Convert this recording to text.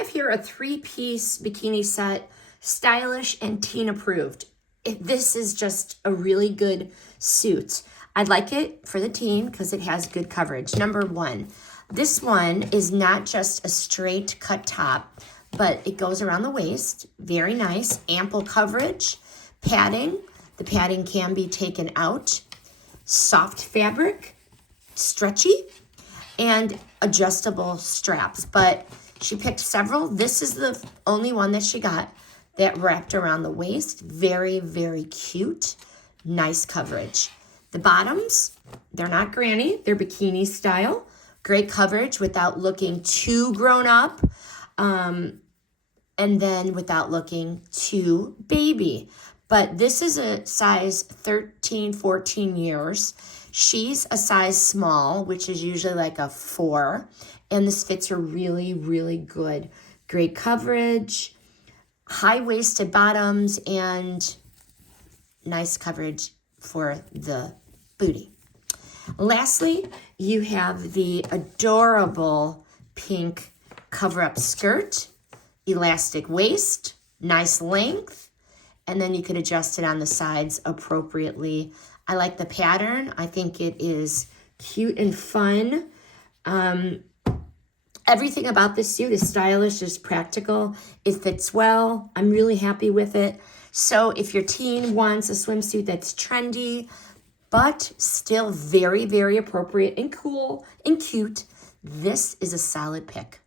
have here a 3-piece bikini set, stylish and teen approved. This is just a really good suit. I like it for the teen because it has good coverage. Number one, this one is not just a straight cut top, but it goes around the waist. Very nice, ample coverage, padding. The padding can be taken out. Soft fabric, stretchy, and adjustable straps. But she picked several. This is the only one that she got that wrapped around the waist. Very, very cute. Nice coverage. The bottoms, they're not granny. They're bikini style. Great coverage without looking too grown up. And then without looking too baby. But this is a size 13, 14 years. She's a size small, which is usually like a 4. And this fits her really, really good. Great coverage, high-waisted bottoms, and nice coverage for the booty. Lastly, you have the adorable pink cover-up skirt, elastic waist, nice length, and then you could adjust it on the sides appropriately. I like the pattern. I think it is cute and fun. Everything about this suit is stylish, is practical. It fits well. I'm really happy with it. So if your teen wants a swimsuit that's trendy, but still very, very appropriate and cool and cute, this is a solid pick.